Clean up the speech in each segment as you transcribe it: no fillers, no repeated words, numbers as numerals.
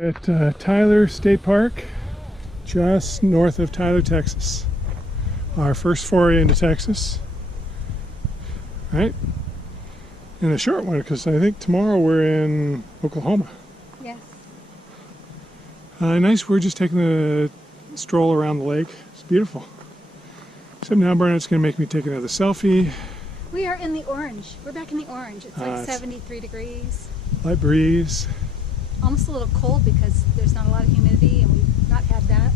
At Tyler State Park, just north of Tyler, Texas. Our first foray into Texas, right? And a short one, because I think tomorrow we're in Oklahoma. Yes. Nice, we're just taking a stroll around the lake. It's beautiful. Except now Bernadette's going to make me take another selfie. We are in the orange. We're back in the orange. It's like 73 degrees. Light breeze. Almost a little cold because there's not a lot of humidity and we've not had that.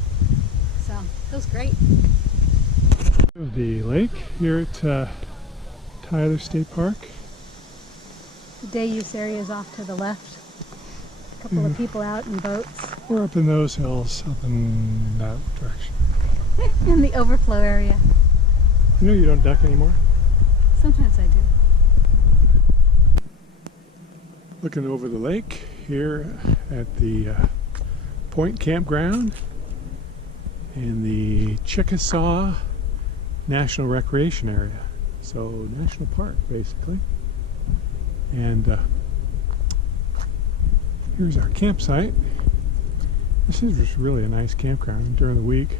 So it feels great. The lake here at Tyler State Park. The day use area is off to the left. A couple of people out in boats. We're up in those hills, up in that direction. In the overflow area. You know you don't duck anymore? Sometimes I do. Looking over the lake here at the Point Campground in the Chickasaw National Recreation Area. So national park basically. And here's our campsite. This is just really a nice campground during the week.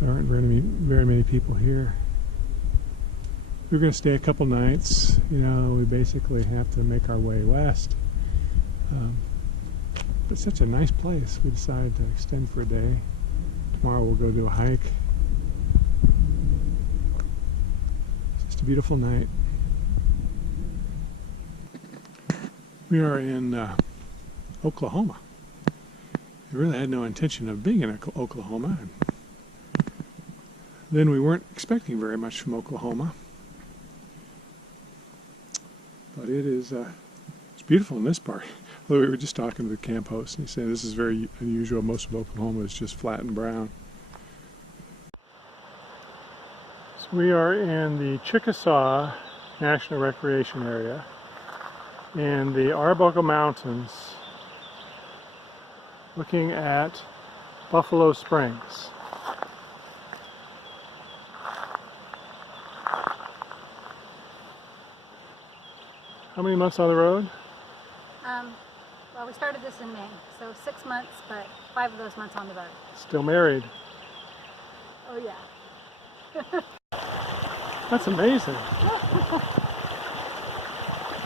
There aren't very many people here. We're going to stay a couple nights. You know, we basically have to make our way west. But it's such a nice place. We decided to extend for a day. Tomorrow we'll go do a hike. It's just a beautiful night. We are in Oklahoma. We really had no intention of being in Oklahoma. Then we weren't expecting very much from Oklahoma. But it is, it's beautiful in this part. Although we were just talking to the camp host and he said this is very unusual. Most of Oklahoma is just flat and brown. So we are in the Chickasaw National Recreation Area in the Arbuckle Mountains, looking at Buffalo Springs. How many months on the road? Well, we started this in May, so 6 months, but 5 of those months on the road. Still married. Oh yeah. That's amazing.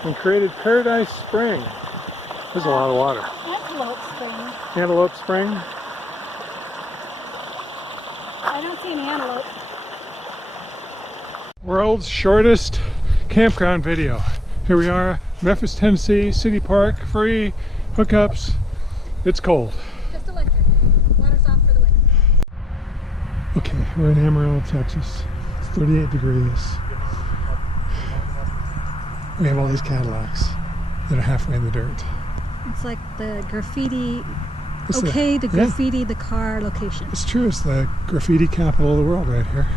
And created Paradise Spring. There's a lot of water. Antelope Spring. Antelope Spring. I don't see any antelope. World's shortest campground video. Here we are, Memphis, Tennessee, City Park, free hookups. It's cold. Just electric. Water's off for the winter. Okay, we're in Amarillo, Texas. It's 38 degrees. We have all these Cadillacs that are halfway in the dirt. It's like the graffiti, It's graffiti the car location. It's true, it's the graffiti capital of the world right here.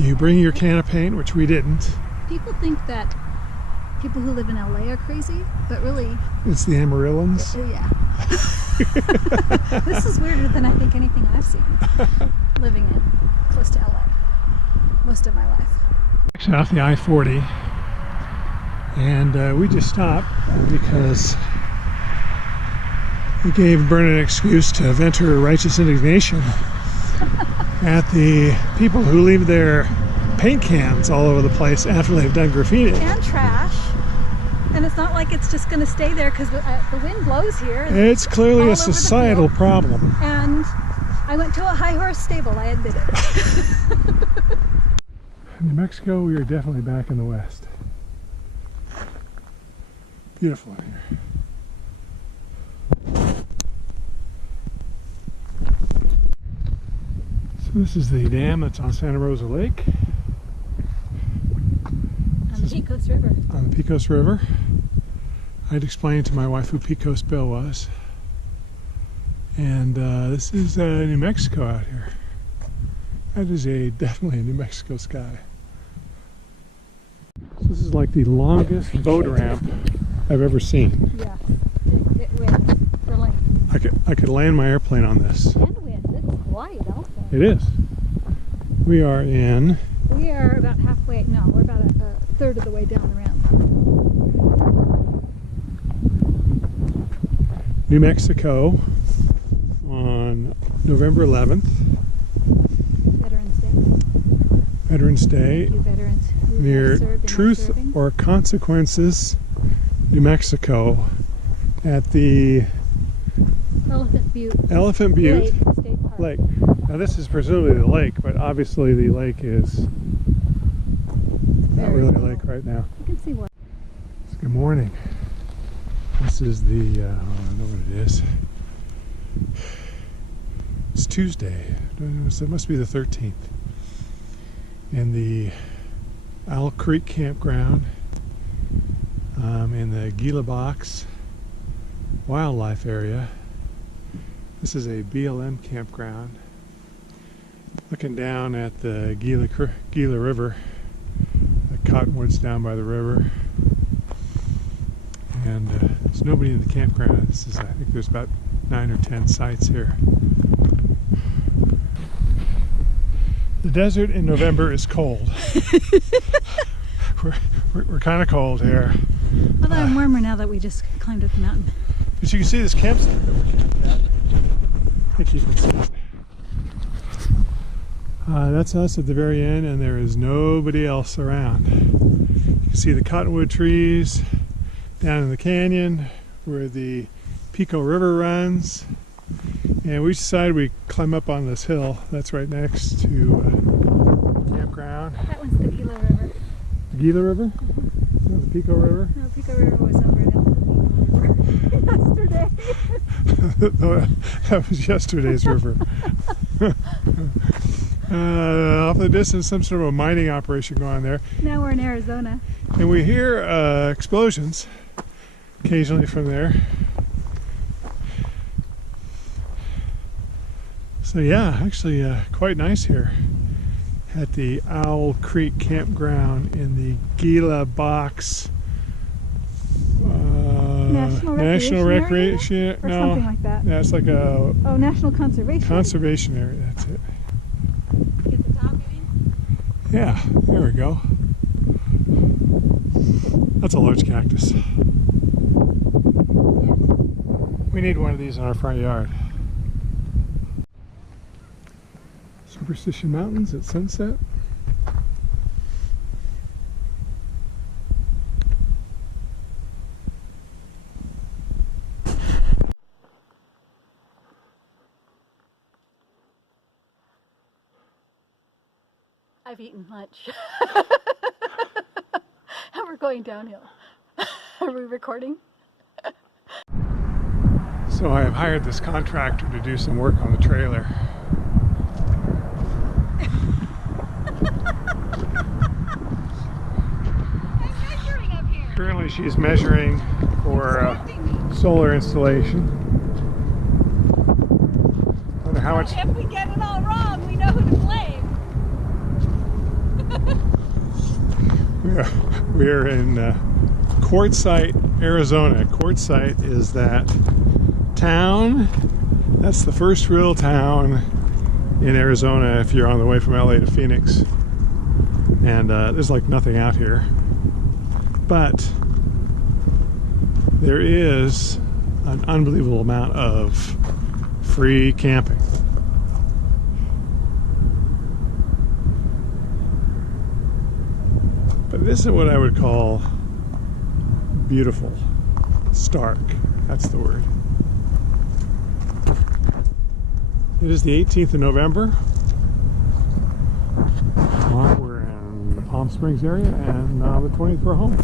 You bring your can of paint, which we didn't. People think that people who live in LA are crazy, but really... It's the Amarillans. Yeah. This is weirder than I think anything I've seen living in close to LA most of my life. Actually off the I-40, and we just stopped because we gave Bernadette an excuse to vent her righteous indignation at the people who leave their paint cans all over the place after they've done graffiti. And trash. And it's not like it's just going to stay there because the wind blows here. It's clearly a societal problem. And I went to a high horse stable, I admit it. In New Mexico, we are definitely back in the West. Beautiful in here. So this is the dam that's on Santa Rosa Lake. On the Pecos River. On the Pecos River. I'd explained to my wife who Pecos Bill was. And this is New Mexico out here. That is definitely a New Mexico sky. So this is like the longest boat ramp I've ever seen. Yeah, it wins for length. I could land my airplane on this. And wins. It's wide also. It is. We are about halfway, no, we're about a third of the way down the ramp. New Mexico on November 11th, Veterans Day. Veterans Day, You veterans who near have served and are Truth serving. or Consequences, New Mexico, at the Elephant Butte Elephant Butte Lake State Park. Lake. Now this is presumably the lake, but obviously the lake is not Very really a low. lake right now. You can see what. So good morning. This is the, I don't know what it is. It's Tuesday, so it must be the 13th. In the Owl Creek Campground in the Gila Box Wildlife Area. This is a BLM campground. Looking down at the Gila River. The cottonwoods down by the river. And there's nobody in the campground. This is, I think there's about 9 or 10 sites here. The desert in November is cold. we're kind of cold here. Although I'm warmer now that we just climbed up the mountain. As you can see, this campsite that we're camping at. I think you can see it. That's us at the very end, and there is nobody else around. You can see the cottonwood trees down in the canyon where the Pico River runs. And we decided we'd climb up on this hill that's right next to the campground. That one's the Gila River. The Gila River? Is that the Pico River? No, Pico River was over at Elephant Butte yesterday. That was yesterday's river. Off in the distance, some sort of a mining operation going on there. Now we're in Arizona. And we hear explosions occasionally from there. So yeah, actually quite nice here at the Owl Creek Campground in the Gila Box National Recreation Area? Or something like that. Yeah, it's like a Oh, National Conservation. conservation area. That's it. Get the top, you mean? Yeah, there we go. That's a large cactus. Yes. We need one of these in our front yard. Superstition Mountains at sunset. I've eaten lunch. And we're going downhill. Are we recording? So I have hired this contractor to do some work on the trailer. I'm measuring up here. Currently she's measuring for solar installation. Wonder how much. If we get it all wrong, we know who to blame. We're in Quartzsite, Arizona. Quartzsite is that town. That's the first real town in Arizona if you're on the way from LA to Phoenix. And there's like nothing out here. But there is an unbelievable amount of free camping. But this is what I would call beautiful. Stark. That's the word. It is the 18th of November. We're in the Palm Springs area, and on the 20th we're home.